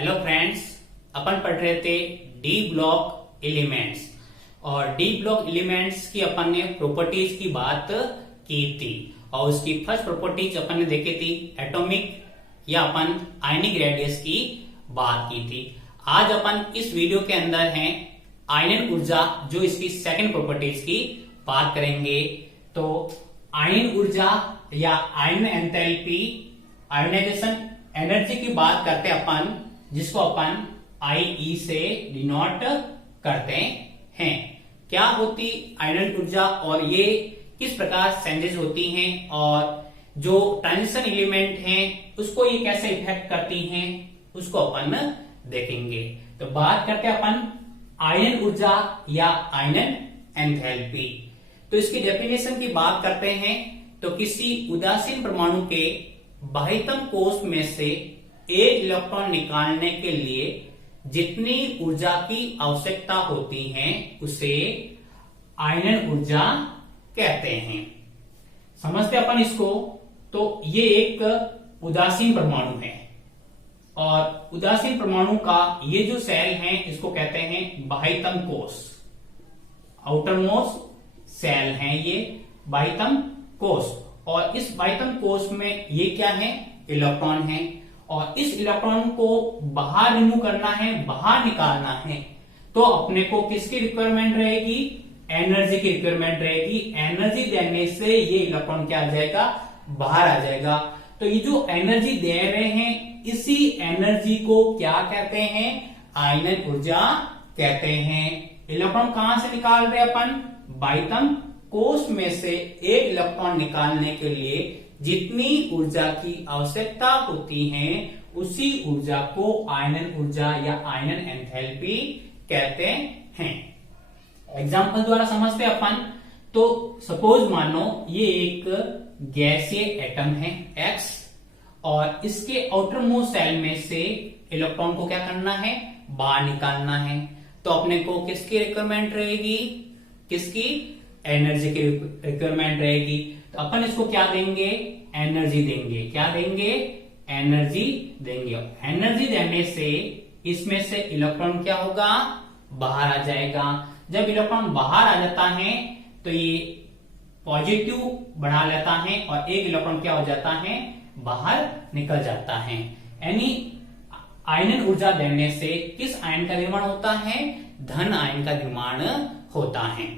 Hello friends, अपन पढ़ रहे थे डी ब्लॉक एलिमेंट्स और डी ब्लॉक एलिमेंट्स की अपन ने प्रॉपर्टीज की बात की थी और उसकी फर्स्ट प्रॉपर्टीज अपन ने देखी थी एटॉमिक या अपन आयनिक रेडियस की बात की थी। आज अपन इस वीडियो के अंदर हैं आयनन ऊर्जा, जो इसकी सेकंड प्रॉपर्टीज की बात करेंगे। तो आयन ऊर्जा या आयन एंथैल्पी, आयोनाइजेशन एनर्जी की बात करते हैं अपन, जिसको अपन IE से डिनोट करते हैं। क्या होती आयनन ऊर्जा और ये किस प्रकार चेंजेस होती हैं और जो ट्रांजिशन एलिमेंट हैं उसको ये कैसे इफेक्ट करती हैं, उसको अपन देखेंगे। तो बात करते हैं अपन आयनन ऊर्जा या आयनन एंथैल्पी। तो इसकी डेफिनेशन की बात करते हैं तो किसी उदासीन परमाणु के बाह्यतम कोश में से एक इलेक्ट्रॉन निकालने के लिए जितनी ऊर्जा की आवश्यकता होती है उसे आयनन ऊर्जा कहते हैं। समझते अपन इसको। तो ये एक उदासीन परमाणु है और उदासीन परमाणु का ये जो सेल है इसको कहते हैं बाह्यतम कोश, आउटर मोस्ट सेल है ये बाह्यतम कोश। और इस बाह्यतम कोश में ये क्या है, इलेक्ट्रॉन है और इस इलेक्ट्रॉन को बाहर रिमूव करना है, बाहर निकालना है। तो अपने को किसकी रिक्वायरमेंट रहेगी, एनर्जी की रिक्वायरमेंट रहेगी। एनर्जी देने से ये इलेक्ट्रॉन क्या आ जाएगा, बाहर आ जाएगा। तो ये जो एनर्जी दे रहे हैं इसी एनर्जी को क्या कहते हैं, आयनन ऊर्जा कहते हैं। इलेक्ट्रॉन कहां से निकाल रहे अपन, बाह्यतम कोश में से एक इलेक्ट्रॉन निकालने के लिए जितनी ऊर्जा की आवश्यकता होती है उसी ऊर्जा को आयनन ऊर्जा या आयनन एंथैल्पी कहते हैं। एग्जांपल द्वारा समझते अपन। तो सपोज मानो ये एक गैसीय एटम है X और इसके आउटर मोस्ट सेल में से इलेक्ट्रॉन को क्या करना है, बाहर निकालना है। तो अपने को किसकी रिक्वायरमेंट रहेगी, किसकी, एनर्जी की रिक्वायरमेंट रहेगी। तो अपन इसको क्या देंगे, एनर्जी देंगे। क्या देंगे, एनर्जी देंगे। एनर्जी देने से इसमें से इलेक्ट्रॉन क्या होगा, बाहर आ जाएगा। जब इलेक्ट्रॉन बाहर आ जाता है तो ये पॉजिटिव बढ़ा लेता है और एक इलेक्ट्रॉन क्या हो जाता है, बाहर निकल जाता है। यानी आयनन ऊर्जा देने से किस आयन का निर्माण होता है, धन आयन का निर्माण होता है।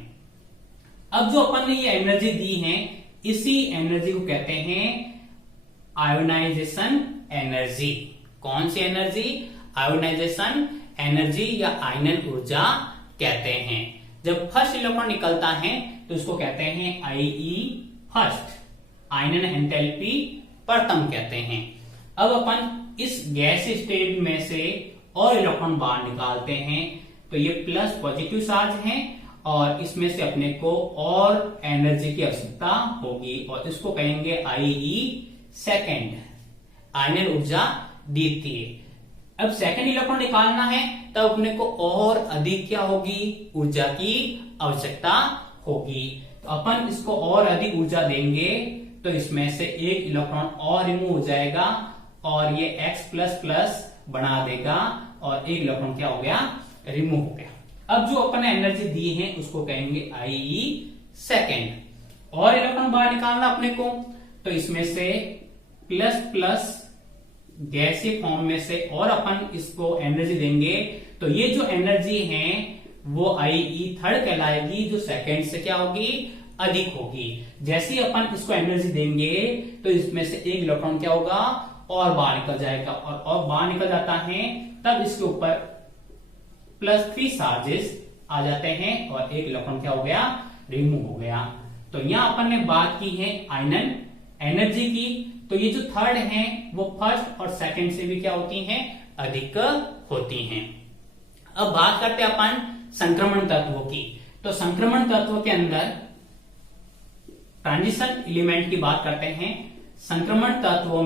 अब जो अपन ने ये एनर्जी दी है इसी एनर्जी को कहते हैं आयोनाइजेशन एनर्जी। कौन सी एनर्जी, आयोनाइजेशन एनर्जी या आयनन ऊर्जा कहते हैं। जब फर्स्ट इलेक्ट्रॉन निकलता है तो इसको कहते हैं IE फर्स्ट, आयनन एंथैल्पी प्रथम कहते हैं। अब अपन इस गैस स्टेट में से और इलेक्ट्रॉन बाहर निकालते हैं तो ये प्लस पॉजिटिव चार्ज है और इसमें से अपने को और एनर्जी की आवश्यकता होगी और इसको कहेंगे IE सेकेंड, आयनन ऊर्जा द्वितीय। अब सेकेंड इलेक्ट्रॉन निकालना है तब अपने को और अधिक क्या होगी, ऊर्जा की आवश्यकता होगी। तो अपन इसको और अधिक ऊर्जा देंगे तो इसमें से एक इलेक्ट्रॉन और रिमूव हो जाएगा और ये X++ बना देगा और एक इलेक्ट्रॉन क्या हो गया, रिमूव हो गया। अब जो अपन ने एनर्जी दी है उसको कहेंगे IE सेकेंड। और इलेक्ट्रॉन बाहर निकालना अपने को तो इसमें से प्लस गैसीय फॉर्म में से और अपन इसको एनर्जी देंगे तो ये जो एनर्जी है वो IE थर्ड कहलाएगी, जो सेकेंड से क्या होगी, अधिक होगी। जैसे ही अपन इसको एनर्जी देंगे तो इसमें से एक इलेक्ट्रॉन क्या होगा, और बाहर निकल जाएगा और बाहर निकल जाता है तब इसके ऊपर +3 चार्जेस आ जाते हैं और एक इलेक्ट्रॉन क्या हो गया, रिमूव हो गया। तो यहां अपन ने बात की है आयनन एनर्जी की। तो ये जो थर्ड है वो फर्स्ट और सेकंड से भी क्या होती हैं, अधिक होती हैं। अब बात करते हैं अपन संक्रमण तत्वों की। तो संक्रमण तत्वों के अंदर ट्रांजिशन एलिमेंट की बात करते हैं। संक्रमण तत्वों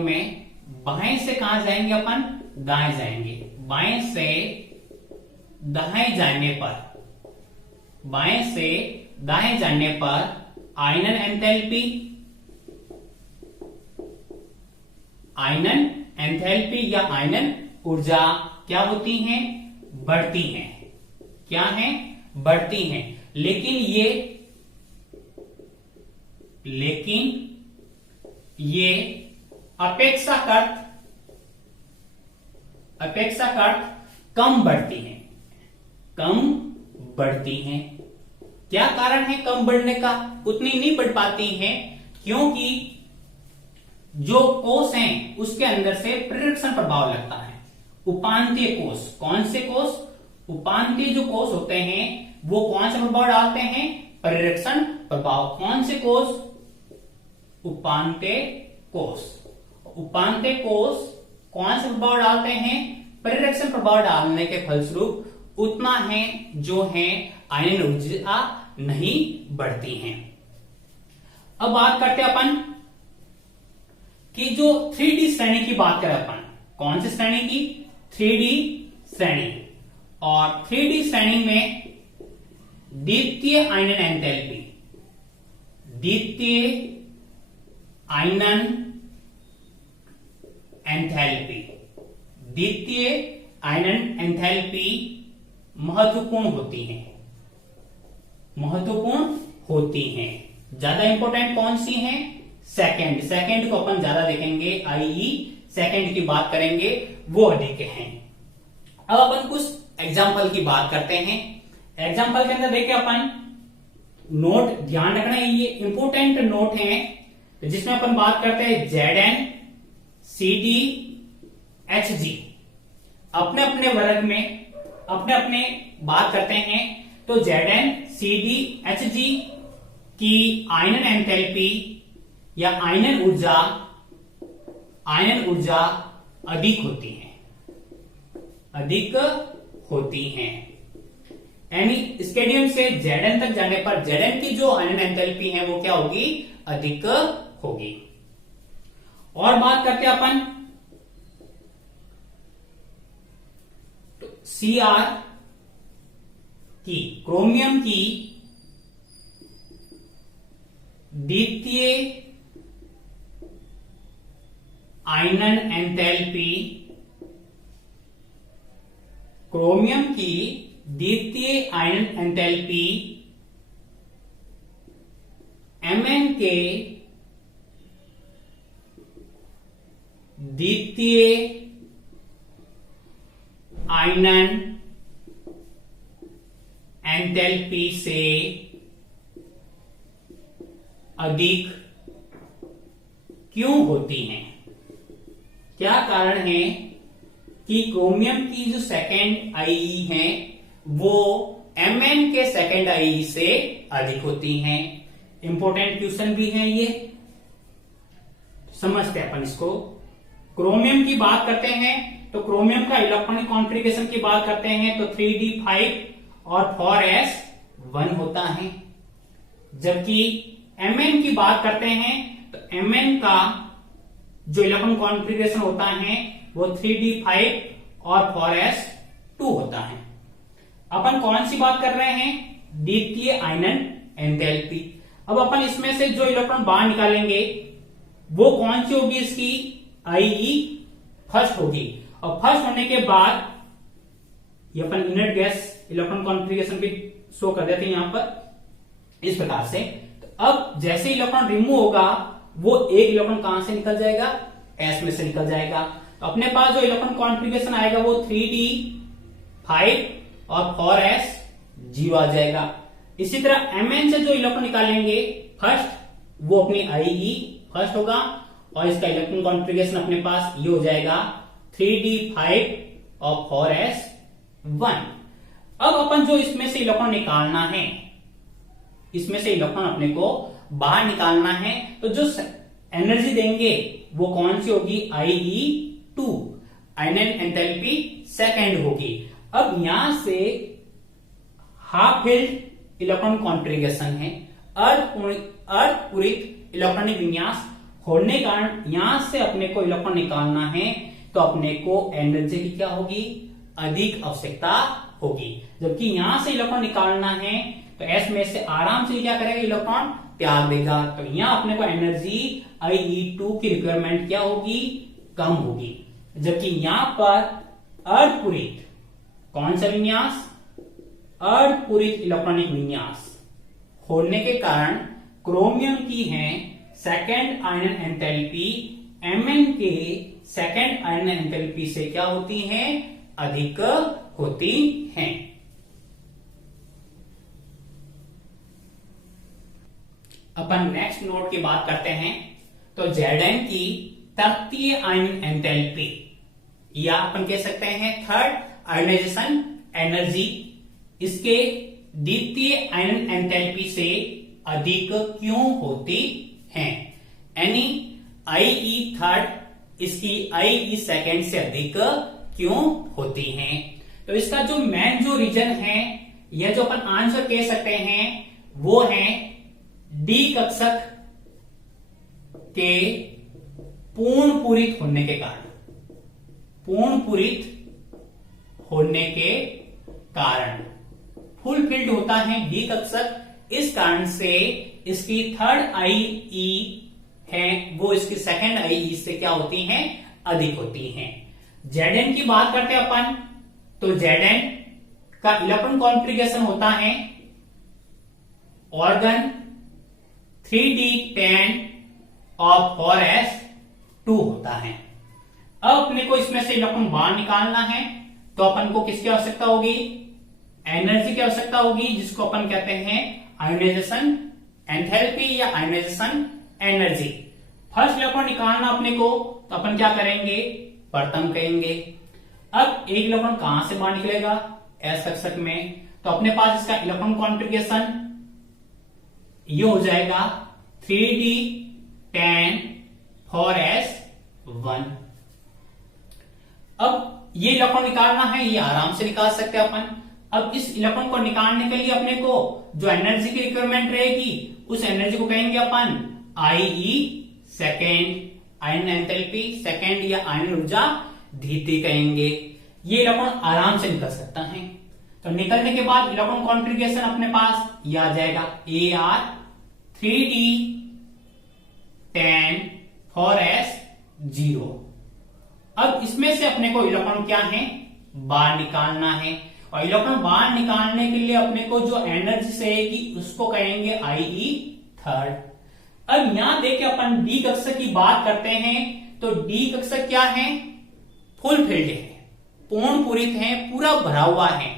में बाएं से कहां जाएंगे अपन, दाएं जाएंगे। बाएं से दाएं जाने पर आयनन एंथैल्पी आयनन एंथैल्पी या आयनन ऊर्जा क्या होती हैं? बढ़ती हैं। क्या है? बढ़ती हैं। लेकिन ये अपेक्षाकृत कम बढ़ती हैं। कम बढ़ती हैं। क्या कारण है कम बढ़ने का? उतनी नहीं बढ़ पाती हैं क्योंकि जो कोष हैं उसके अंदर से प्रेरक्षण प्रभाव लगता है। उपांतीय कोष, कौन से कोष? उपांतीय जो कोष होते हैं वो कौन सा प्रभाव डालते हैं? प्रेरक्षण प्रभाव। कौन से कोष? उपांतीय कोष। उपांतीय कोष कौन सा प्रभाव डालते हैं? प्रेरक्षण प्रभाव डालने के फलस्वरूप उतना है जो है आयनन ऊर्जा नहीं बढ़ती हैं। अब बात करते हैं अपन कि जो 3D श्रेणी की बात करें अपन, कौन सी श्रेणी की? 3D श्रेणी। और 3D श्रेणी में द्वितीय आयनन एंथैल्पी, द्वितीय आयनन एंथैल्पी, द्वितीय आयनन एंथैल्पी महत्वपूर्ण होती हैं। महत्वपूर्ण होती हैं। ज्यादा इंपॉर्टेंट कौन सी हैं? सेकंड। सेकंड को अपन ज्यादा देखेंगे, आई सेकंड की बात करेंगे, वो अधिक हैं। अब अपन कुछ एग्जाम्पल की बात करते हैं। एग्जाम्पल के अंदर देखें अपन, नोट ध्यान रखना, ये इंपोर्टेंट नोट है जिसमें अपन बात करते हैं Zn CD Hg। अपने अपने वर्ग में अपने अपने बात करते हैं तो Zn CD Hg की आयनन एंथैल्पी या आयनन ऊर्जा अधिक होती है, अधिक होती हैं। यानी स्केडियम से Zn तक जाने पर Zn की जो आयनन एंथैल्पी है वो क्या होगी? अधिक होगी। और बात करते हैं अपन तो Cr की, क्रोमियम की द्वितीय आयनन एंथैल्पी, क्रोमियम की द्वितीय आयनन एंथैल्पी Mn के द्वितीय आयनन एंथैल्पी से अधिक क्यों होती हैं? क्या कारण है कि क्रोमियम की जो सेकेंड आईई है वो Mn के सेकेंड आईई से अधिक होती हैं? इंपॉर्टेंट क्वेश्चन भी है ये, समझते हैं अपन इसको। क्रोमियम की बात करते हैं तो क्रोमियम का इलेक्ट्रॉनिक कॉन्फ़िगरेशन की बात करते हैं तो 3d5 और 4s1 होता है। जबकि Mn की बात करते हैं तो Mn का जो इलेक्ट्रॉन कॉन्फ़िगरेशन होता है वो 3d5 और 4s2 होता है। अपन कौन सी बात कर रहे हैं? द्वितीय आयनन एंथैल्पी। अब अपन इसमें से जो इलेक्ट्रॉन बाहर निकालेंगे वो कौन सी होगी? इसकी आईई फर्स्ट होगी। और फर्स्ट होने के बाद ये अपन इनर्ट गैस इलेक्ट्रॉन कॉन्फ़िगरेशन भी शो कर देते हैं यहां पर इस प्रकार से। तो अब जैसे इलेक्ट्रॉन रिमूव होगा वो एक इलेक्ट्रॉन कहां से निकल जाएगा? एस में से निकल जाएगा। तो अपने पास जो इलेक्ट्रॉन कॉन्फ़िगरेशन आएगा वो 3d5 और 4s0 आ जाएगा। इसी तरह Mn से जो इलेक्ट्रॉन निकालेंगे फर्स्ट वो अपनी आईई फर्स्ट होगा और इसका इलेक्ट्रॉन कॉन्फ़िगरेशन अपने पास ये हो जाएगा 3d5 और 4s1। अब अपन जो इसमें से इलेक्ट्रॉन निकालना है, इसमें से इलेक्ट्रॉन अपने को बाहर निकालना है तो जो एनर्जी देंगे वो कौन सी होगी? IE2 आयनन एंथैल्पी सेकेंड होगी। अब यहां से हाफ फिल्ड इलेक्ट्रॉन कॉन्फ़िगरेशन है, अर्धपूरित इलेक्ट्रॉनिक विन्यास होने के कारण यहां से अपने को इलेक्ट्रॉन निकालना है तो अपने को एनर्जी की क्या होगी? अधिक आवश्यकता होगी। जबकि यहां से इलेक्ट्रॉन निकालना है तो एस में से आराम से क्या करेगा? इलेक्ट्रॉन त्याग देगा। तो यहां अपने को एनर्जी IE2 की रिक्वायरमेंट क्या होगी? कम होगी। जबकि यहां पर अर्धपूरित, कौन सा विन्यास, अर्धपूरित इलेक्ट्रॉनिक विन्यास होने के कारण क्रोमियम की है सेकेंड आयनन एंथैल्पी Mn के सेकेंड आयनन एंथैल्पी से क्या होती है, अधिक होती हैं। अपन नेक्स्ट नोट की बात करते हैं। तो Zn की तृतीय आयनन एंथैल्पी, या अपन कह सकते हैं थर्ड आयोनाइजेशन एनर्जी, इसके द्वितीय आयनन एंथैल्पी से अधिक क्यों होती है, यानी IE थर्ड इसकी IE सेकेंड से अधिक क्यों होती हैं। तो इसका जो मेन जो रीजन है, यह जो अपन आंसर कह सकते हैं, वो है डी कक्षक के पूर्ण पूरित होने के कारण, पूर्ण पूरित होने के कारण फुल फिल्ड होता है डी कक्षक, इस कारण से इसकी थर्ड IE है वो इसकी सेकंड IE से क्या होती हैं, अधिक होती हैं। Zn की बात करते हैं अपन, तो Zn का इलेक्ट्रॉन कॉन्फ़िगरेशन होता है ऑर्गन 3d10 और 4s2 होता है। अब अपने को इसमें से इलेक्ट्रॉन बाहर निकालना है, तो अपन को किसकी आवश्यकता होगी, एनर्जी की आवश्यकता होगी, जिसको अपन कहते हैं आयोनाइजेशन एंथैल्पी या आयोनाइजेशन एनर्जी। फर्स्ट इलेक्ट्रॉन निकालना अपने को, तो अपन क्या करेंगे, प्रथम कहेंगे। अब एक इलेक्ट्रॉन कहां से बाहर निकलेगा, एस कक्षक में, तो अपने पास इसका इलेक्ट्रॉन कॉन्फ़िगरेशन ये हो जाएगा 3d10 4s1। अब ये इलेक्ट्रॉन निकालना है, ये आराम से निकाल सकते हैं अपन। अब इस इलेक्ट्रॉन को निकालने के लिए अपने को जो एनर्जी की रिक्वायरमेंट रहेगी, उस एनर्जी को कहेंगे अपन IE सेकेंड, आयनन एंथैल्पी सेकेंड या आयनन ऊर्जा द्वितीय कहेंगे। ये इलेक्ट्रॉन आराम से निकल सकता है। तो निकलने के बाद इलेक्ट्रॉन कॉन्फ़िगरेशन अपने पास ये आ जाएगा AR 3d10 4s0। अब इसमें से अपने को इलेक्ट्रॉन क्या है, बाहर निकालना है, और इलेक्ट्रॉन बाहर निकालने के लिए अपने को जो एनर्जी चाहिएगी उसको कहेंगे IE थर्ड। अब यहां देखे अपन डी कक्षक की बात करते हैं, तो डी कक्षक क्या है, फुल फिल्ड है, पूर्ण पूरित है, पूरा भरा हुआ है।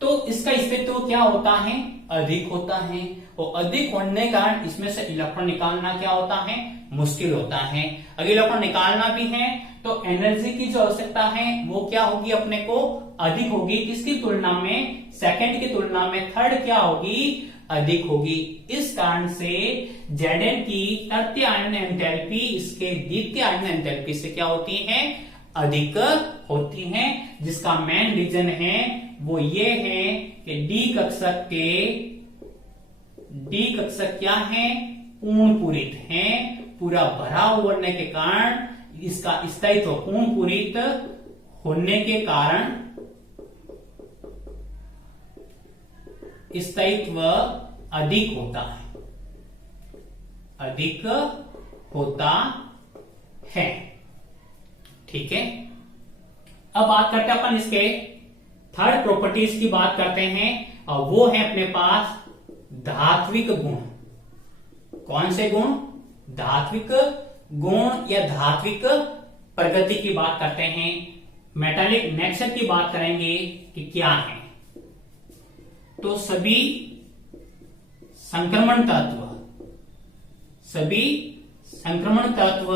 तो इसका स्थितित्व क्या होता है, अधिक होता है, और अधिक होने के कारण इसमें से इलेक्ट्रॉन निकालना क्या होता है, मुश्किल होता है। अगर इलेक्ट्रॉन निकालना भी है तो एनर्जी की जो आवश्यकता है वो क्या होगी, अपने को अधिक होगी। किसकी तुलना में, सेकंड की तुलना में थर्ड क्या होगी, अधिक होगी। इस कारण से Zn की तृतीय आयनन एंथैल्पी इसके द्वितीय आयनन एंथैल्पी से क्या होती है, अधिक होती हैं। जिसका मेन रीजन है वो ये है कि डी कक्षक क्या है, पूर्ण पूरित है, पूरा भरा होने के कारण इसका स्थायित्व पूर्ण पूरित होने के कारण स्थायित्व अधिक होता है, अधिक होता है। ठीक है, अब बात करते हैं अपन इसके थर्ड प्रॉपर्टीज की बात करते हैं, और वो है अपने पास धात्विक गुण। कौन से गुण, धात्विक गुण या धात्विक प्रगति की बात करते हैं। मेटालिक नेचर की बात करेंगे कि क्या है। तो सभी संक्रमण तत्व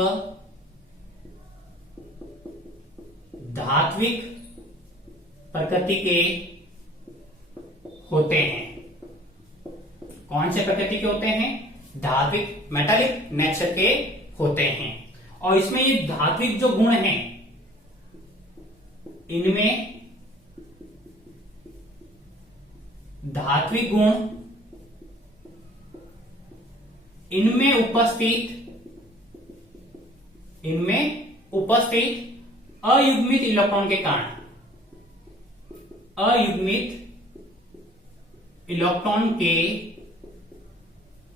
धात्विक प्रकृति के होते हैं। कौन से प्रकृति के होते हैं, धात्विक मेटालिक नेचर के होते हैं। और इसमें ये धात्विक जो गुण हैं, इनमें धात्विक गुण इनमें उपस्थित अयुग्मित इलेक्ट्रॉन के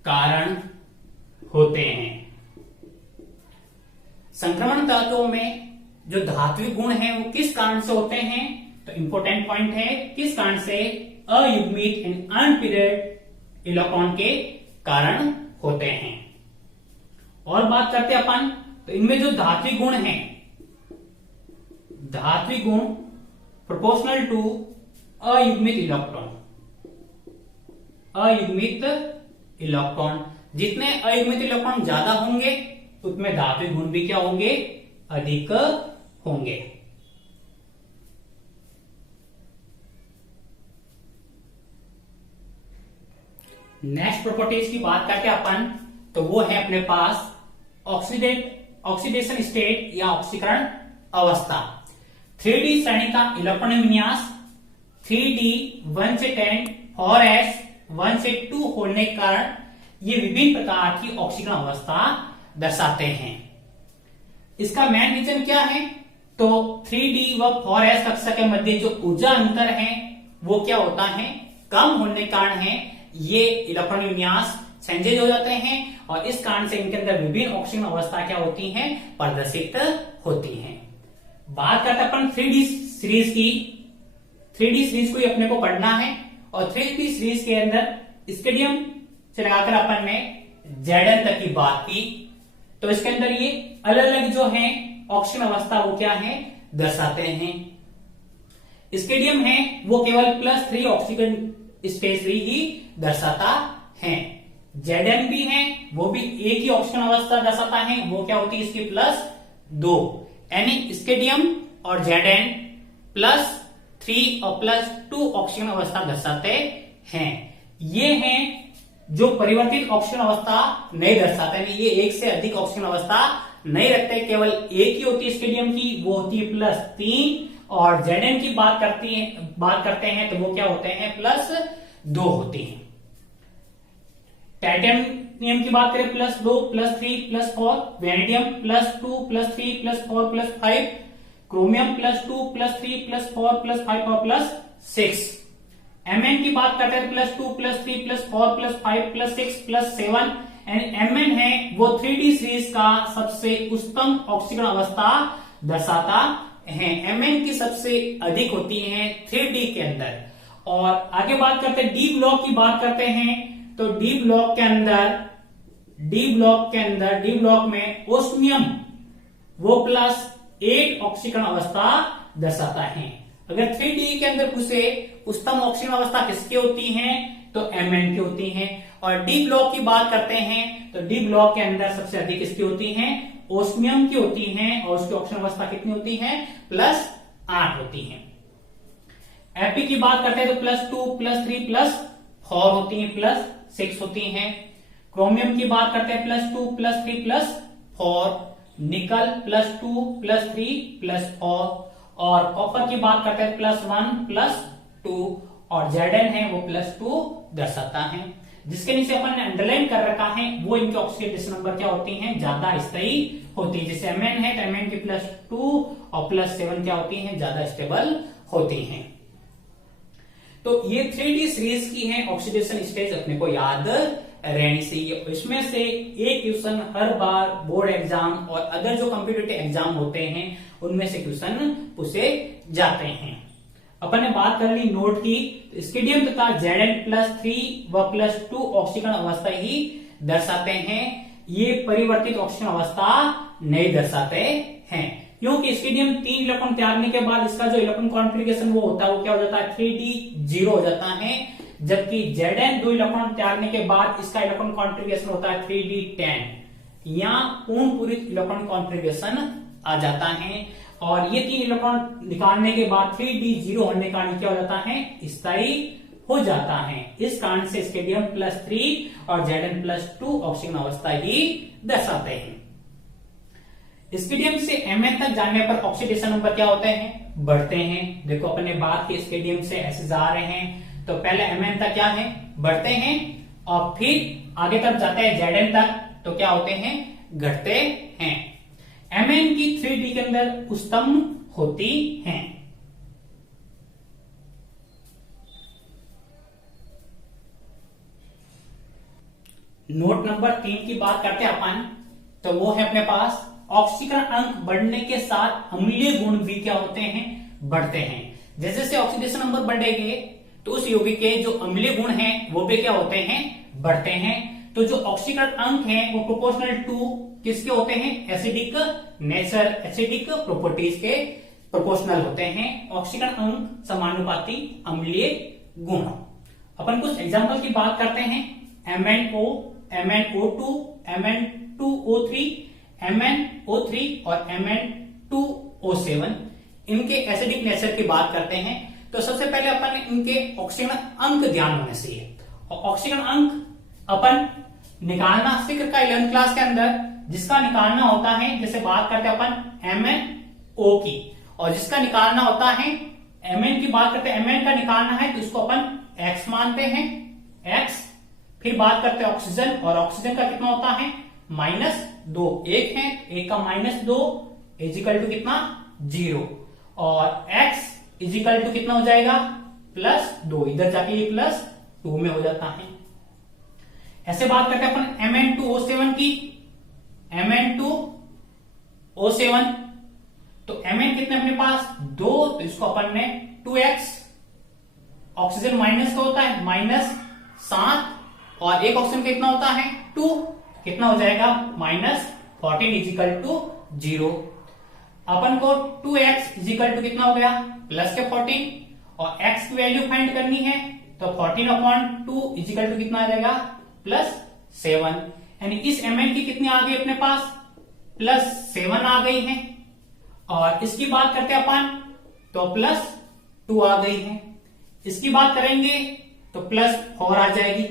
कारण, होते हैं। संक्रमण तत्वों में जो धात्विक गुण हैं वो किस कारण से होते हैं? तो इंपॉर्टेंट पॉइंट है, किस कारण से? अयुग्मित एंड अनपेयर्ड इलेक्ट्रॉन के कारण होते हैं। और बात करते हैं अपन, तो इनमें जो धात्विक गुण हैं, धात्विक गुण प्रोपोर्शनल टू अयुग्मित इलेक्ट्रॉन, अयुग्मित इलेक्ट्रॉन, जितने अयुग्मित इलेक्ट्रॉन ज्यादा होंगे उतने धात्विक गुण भी क्या होंगे? अधिक होंगे। नेक्स्ट प्रॉपर्टीज की बात करते हैं अपन, तो वो है अपने पास ऑक्सीडेशन स्टेट या ऑक्सीकरण अवस्था। 3D श्रेणी का इलेक्ट्रॉन विन्यास 3D 1 से 10 4s 1 से 2 होने के कारण ये विभिन्न प्रकार की ऑक्सीकरण अवस्था दर्शाते हैं। इसका मेन रीजन क्या है? तो 3D व 4s कक्षा के मध्य जो ऊर्जा अंतर है वो क्या होता है? कम होने के कारण है ये इलेक्ट्रॉन विन्यास चेंजेज हो जाते हैं और इस कारण से इनके अंदर विभिन्न ऑक्सीजन अवस्था क्या होती हैं? प्रदर्शित होती हैं। बात करते हैं अपन 3D सीरीज की। 3D सीरीज को अपने को पढ़ना है और 3D सीरीज के अंदर स्केडियम से लगाकर अपन ने Zn तक की बात की, तो इसके अंदर ये अलग अलग जो है ऑक्सीजन अवस्था वो क्या है? दर्शाते हैं। स्केडियम है वो केवल +3 ऑक्सीजन स्टेज ही दर्शाता है। Zn भी है वो भी एक ही ऑक्सीजन अवस्था दर्शाता है, वो क्या होती है? इसकी +2, यानी स्केडियम और Zn +3 और +2 ऑक्सीजन अवस्था दर्शाते हैं। ये हैं जो परिवर्तित ऑक्सीजन अवस्था नहीं दर्शाते हैं, ये एक से अधिक ऑक्सीजन अवस्था नहीं रखते, केवल एक ही होती है स्केडियम की, वो होती है +3, और Zn की बात करते हैं तो वो क्या होते हैं? +2 होती है। टाइटेनियम की बात करें +2 +3 +4, वेनेडियम +2 +3 +4 +5, क्रोमियम +2 +3 +4 +5 और +6। Mn की बात करते हैं +2 +3 +4 +5 +6 +7, एंड Mn है वो 3D सीरीज का सबसे उच्चतम ऑक्सीजन अवस्था दर्शाता है। Mn की सबसे अधिक होती है 3D के अंदर। और आगे बात करते हैं डी ब्लॉक की बात करते हैं, तो डी ब्लॉक में ओस्मियम वो +8 ऑक्सीकरण अवस्था दर्शाता है। अगर 3D के अंदर पूछे उच्चतम ऑक्सीजन अवस्था किसकी होती है? तो Mn की होती है। और डी ब्लॉक की बात करते हैं तो डी ब्लॉक के अंदर सबसे अधिक किसकी होती है? ओस्मियम की होती है, और उसकी ऑक्सीजन अवस्था कितनी होती है? +8 होती है। Fe की बात करते हैं तो +2 +3 +4 होती है, +6 होती हैं। क्रोमियम की बात करते हैं +2 +3 +4, निकल +2 +3 +4, और कॉपर की बात करते हैं +1 +2, और Zn है वो +2 दर्शाता है। जिसके नीचे अपन ने अंडरलाइन कर रखा है वो इनके ऑक्सीडेशन नंबर क्या होती हैं? ज्यादा स्थायी होती है। जैसे Mn है तो Mn की +2 और +7 क्या होती हैं? ज्यादा स्टेबल होती हैं। तो ये 3D सीरीज की है ऑक्सीडेशन स्टेज, अपने को याद रहनी चाहिए। इसमें से एक क्वेश्चन हर बार बोर्ड एग्जाम और अदर जो कॉम्पिटिटिव एग्जाम होते हैं उनमें से क्वेश्चन पूछे जाते हैं। अपन ने बात कर ली नोट की, तो स्केडियम तथा Zn +3 व +2 ऑक्सीकरण अवस्था ही दर्शाते हैं, ये परिवर्तित ऑक्सीजन अवस्था नहीं दर्शाते हैं। क्योंकि स्केडियम 3 इलेक्ट्रॉन त्यागने के बाद इसका जो इलेक्ट्रॉन कॉन्फ़िगरेशन वो होता है वो क्या हो जाता है? 3D0 हो जाता है, जबकि Zn 2 इलेक्ट्रॉन त्यागने के बाद इसका इलेक्ट्रॉन कॉन्फ़िगरेशन होता है 3D10, या पूर्ण पूरित इलेक्ट्रॉन कॉन्फ़िगरेशन आ जाता है। और ये 3 इलेक्ट्रॉन निकालने के बाद 3D0 होने का क्या हो जाता है? स्थायी हो जाता है। इस कारण से स्केडियम +3 और Zn +2 ऑक्सीजन अवस्था ही दर्शाते हैं। स्केडियम से Mn तक जाने पर ऑक्सीडेशन नंबर क्या होते हैं? बढ़ते हैं। देखो अपन ने बात की स्केडियम से ऐसे जा रहे हैं, तो पहले Mn तक क्या है? बढ़ते हैं, और फिर आगे तक जाते हैं Zn तक, तो क्या होते हैं? घटते हैं। Mn की 3D के अंदर उच्चतम होती हैं। नोट नंबर 3 की बात करते हैं अपन, तो वो है अपने पास ऑक्सीकरण अंक बढ़ने के साथ अम्लीय गुण भी क्या होते हैं, बढ़ते हैं। जैसे जैसे ऑक्सीडेशन नंबर बढ़ेंगे तो उस यौगिक के जो अम्लीय गुण हैं वो भी क्या होते हैं, बढ़ते हैं। तो जो ऑक्सीकरण अंक हैं वो प्रोपोर्शनल टू किसके होते हैं, एसिडिक नेचर, एसिडिक प्रॉपर्टीज के प्रोपोर्शनल होते हैं। ऑक्सीकरण अंक समानुपाती अम्लीय गुण। अपन कुछ एग्जांपल की बात करते हैं। MnO, MnO2, Mn2O3, MnO3 और Mn2O7 इनके एसिडिक नेचर की बात करते हैं। तो सबसे पहले अपन इनके ऑक्सीकरण अंक ध्यान होने चाहिए। और ऑक्सीकरण अंक अपन निकालना सीख का 11th क्लास के अंदर, जिसका निकालना होता है, जैसे बात करते हैं अपन MnO की, और जिसका निकालना होता है Mn की बात करते हैं, Mn का निकालना है तो इसको अपन X मानते हैं, X। फिर बात करते हैं ऑक्सीजन, और ऑक्सीजन का कितना होता है, -2, एक है, एक का -2 इजिकल टू कितना, 0, और X इजिकल टू कितना हो जाएगा, +2, इधर जाके ये +2 में हो जाता है। ऐसे बात करते हैं अपन Mn2O7 की, Mn2O7, तो Mn कितने अपने पास, 2, तो इसको अपन ने 2x, ऑक्सीजन माइनस का होता है -7, और एक ऑक्सीजन का कितना होता है 2, कितना हो जाएगा -14 इजिकल टू 0। अपन को 2x इजिकल टू कितना हो गया, प्लस के 14, और x की वैल्यू फाइंड करनी है तो 14/2 इजिकल टू कितना आ जाएगा, +7। यानी इस Mn की कितनी आ गई अपने पास, +7 आ गई है। और इसकी बात करते हैं अपन तो +2 आ गई है। इसकी बात करेंगे तो +4 आ जाएगी,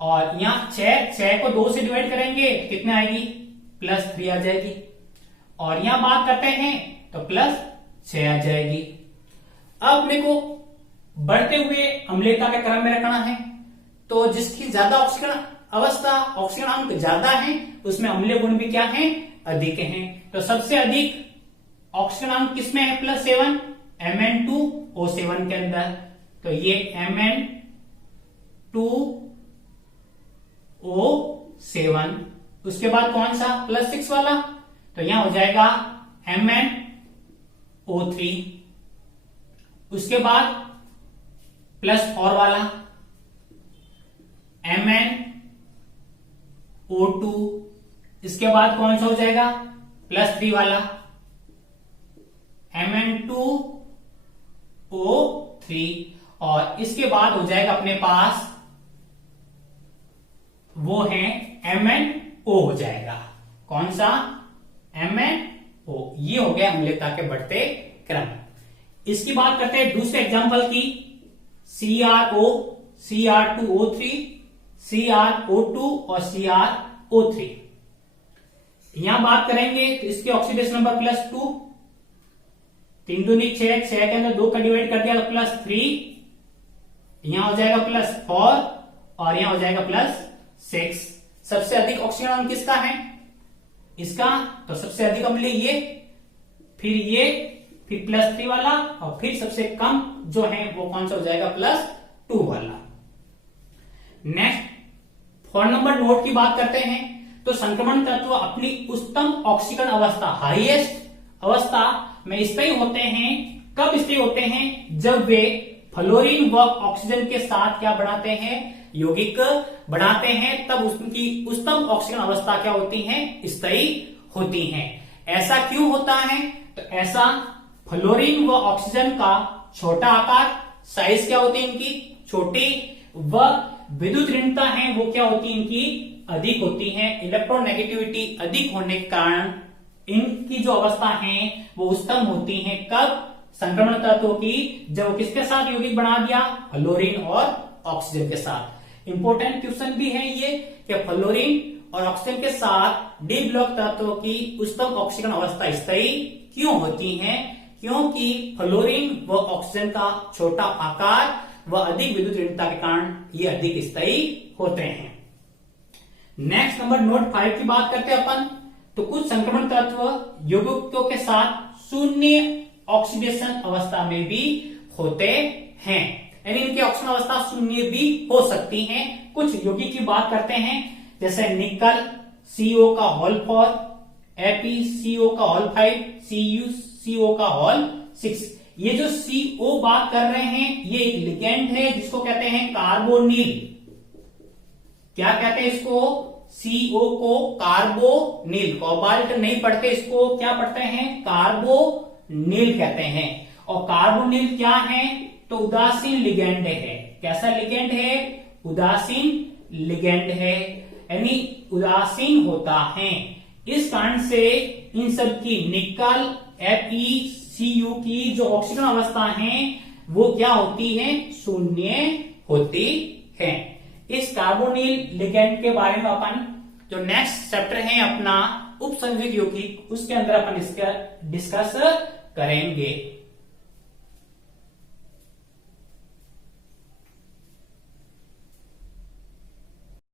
और यहां 6 को 2 से डिवाइड करेंगे तो कितने आएगी, +3 आ जाएगी, और यहां बात करते हैं तो +6 आ जाएगी। अब मेरे को बढ़ते हुए अम्लीयता के क्रम में रखना है, तो जिसकी ज्यादा ऑक्सीकरण अवस्था, ऑक्सीकरण अंक ज्यादा है, उसमें अम्लीय गुण भी क्या है, अधिक हैं। तो सबसे अधिक ऑक्सीकरण अंक किसमें है, +7, Mn2O7 के अंदर। तो ये Mn2O7, उसके बाद कौन सा, +6 वाला, तो यहां हो जाएगा MnO3, उसके बाद +4 वाला MnO2, इसके बाद कौन सा हो जाएगा, +3 वाला Mn2O3, और इसके बाद हो जाएगा अपने पास वो है MnO हो जाएगा, कौन सा, MnO। ये हो गया अम्लीयता के बढ़ते क्रम। इसकी बात करते हैं दूसरे एग्जांपल की, CrO, Cr2O3, CrO2 और CrO3। यहां बात करेंगे तो इसके ऑक्सीडेशन नंबर +2, 3 दूनी 6, 6 के अंदर 2 का डिवाइड कर दिया तो +3, यहां हो जाएगा +4, और यहां हो जाएगा +6। सबसे अधिक ऑक्सीजन अंक किसका है, इसका, तो सबसे अधिक अम्लीय ये, फिर ये, फिर +3 वाला, और फिर सबसे कम जो है वो कौन सा हो जाएगा, +2 वाला। नेक्स्ट 4 नंबर नोट की बात करते हैं। तो संक्रमण तत्व अपनी उच्चतम ऑक्सीकरण अवस्था, हाईएस्ट अवस्था में स्थायी होते हैं। कब स्थायी होते हैं, जब वे फ्लोरीन व ऑक्सीजन के साथ क्या बढ़ाते हैं, यौगिक बढ़ाते हैं, तब उनकी उच्चतम ऑक्सीकरण अवस्था क्या होती है, स्थायी होती है। ऐसा क्यों होता है, तो ऐसा फ्लोरीन व ऑक्सीजन का छोटा आकार, साइज क्या होती है इनकी छोटी, व विद्युत ऋणता है वो क्या होती है इनकी अधिक होती है। इलेक्ट्रोनेगेटिविटी अधिक होने के कारण इनकी जो अवस्था है वो उच्चतम होती है। कब, संक्रमण तत्वों की, जब किसके साथ यौगिक बना दिया, फ्लोरीन और ऑक्सीजन के साथ। इंपॉर्टेंट क्वेश्चन भी है ये कि फ्लोरीन और ऑक्सीजन के साथ डी ब्लॉक तत्वों की उच्चतम ऑक्सीकरण अवस्था स्थायी क्यों होती है, क्योंकि फ्लोरीन व ऑक्सीजन का छोटा आकार व अधिक विद्युत ऋणता के कारण ये अधिक स्थायी होते हैं। नेक्स्ट नंबर नोट 5 की बात करते हैं अपन। तो कुछ संक्रमण तत्व यौगिकों के साथ शून्य ऑक्सीडेशन अवस्था में भी होते हैं, यानी इनकी ऑक्सीजन अवस्था शून्य भी हो सकती है। कुछ यौगिक की बात करते हैं, जैसे निकल CO का होल 4, FeCO का होल 5, CuCO का होल 6। ये जो CO बात कर रहे हैं ये एक लिगेंड है जिसको कहते हैं कार्बोनिल। क्या कहते हैं इसको? CO को कार्बोनिल, कोबाल्ट नहीं पढ़ते, इसको क्या पढ़ते हैं? कार्बोनिल कहते हैं। और कार्बोनिल क्या है? तो उदासीन लिगेंड है। कैसा लिगेंड है? उदासीन लिगेंड है, यानी उदासीन होता है। इस कारण से इन सब की निकल FeCu की जो ऑक्सीजन अवस्था है वो क्या होती है? शून्य होती है। इस कार्बोनिल लिगेंड के बारे में अपन जो नेक्स्ट चैप्टर है अपना उपसंयोजक यौगिक, उसके अंदर अपन इसका डिस्कस करेंगे।